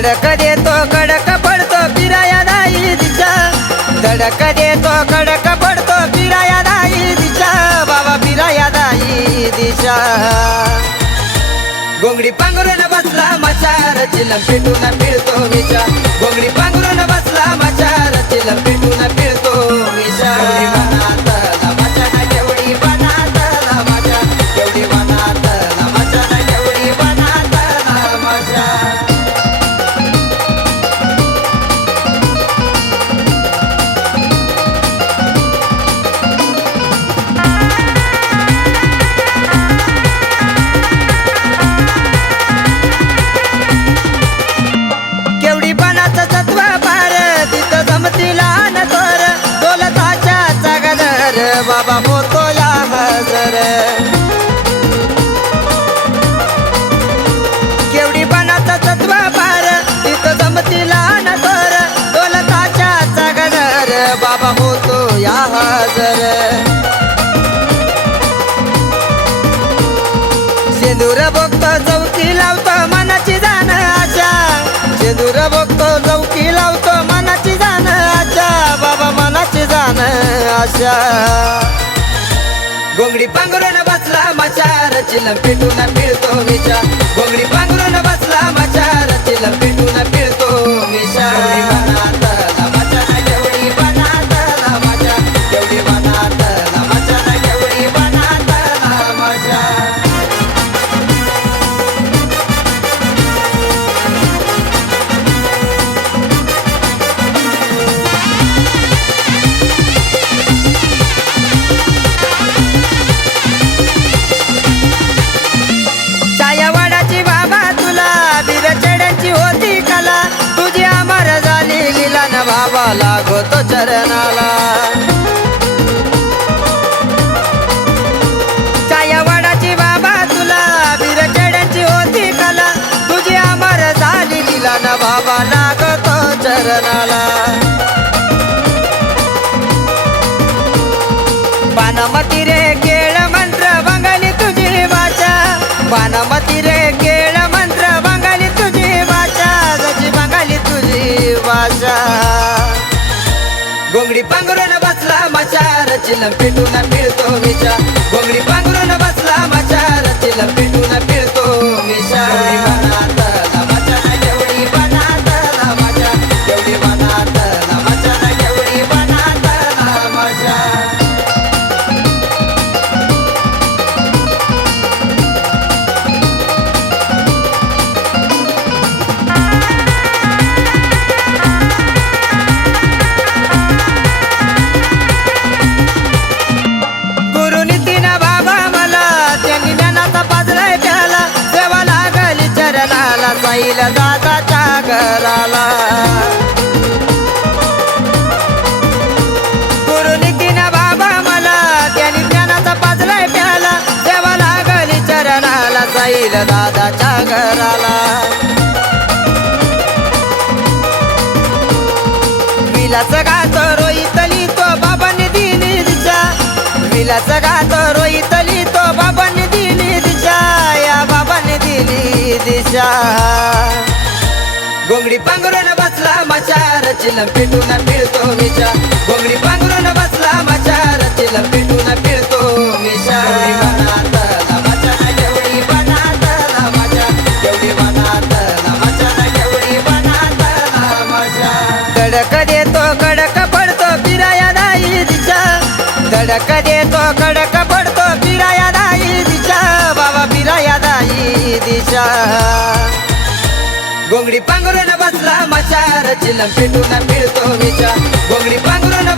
धडक देतो कडक पडतो फिराया दाई दिशा धडक देतो कडक पडतो फिराया दाई दिशा बाबा फिराया दाई दिशा गोंगडी पांघरून बसला मचार चिलम पेटून पिळतो विषा गोंगडी पांघरून बसला मचार चिलम पेटून पिळतो विषा बाबा होतो या हजर केवढी बनाचा तत्व पार तिथं जमतीला न तर दौलताच्या चागदर बाबा होतो या हजर शेंदूर बघतो चौकी लावतो मनाची जाण आशा शेंदूर बघतो चौकी लावतो मनाची जाण आशा बाबा मनाची जाण आशा गोंगडी पांघरून बसला मचार चिलम पेटून पिळतो विषा गोंगडी पांघरून बसला मचार चिलम पेटून पिळतो विषा बाबा लागतो चरणाला छायावाडाची बाबा तुला बिरचड्यांची होती कला तुझी अमर झाली लीला न बाबा लागतो चरणाला बानामती रे केळ मंत्र बंगाली तुझी भाषा बानामती रे केळ मंत्र बंगाली तुझी भाषा जशी बंगाली तुझी भाषा गोंगडी पांघरून बसला मचार चिलम पेटून पिळतो विषा गोंगडी पांघरून बसला मचार चिलम पेटून पिळतो विषा साईल दादाच्या घराला गुरुनीतीनं बाबा मला त्यांनी ज्ञानाचा पाजलाय प्याला देवा लागली चरणाला साईल दादाच्या घराला विलास गातो रोहितली तो बाबांनी दिली दिशा विलास गातो रोहितली तो बाबांनी दिली दिशा या बाबांनी दिली दिशा गोंगडी पांघरून बसला मचार चिलम पेटून पिळतो विषा गोंगडी पांघरून बसला मचार चिलम पेटून पिळतो विषा धडक देतो कडक पडतो फिराया दाई दिशा धडक देतो कडक पडतो फिराया दाई दिशा बाबा फिराया दाई दिशा गोंगडी पांघरून बसला मचार चिलम पेटून पिळतो विषा गोंगडी पांघरून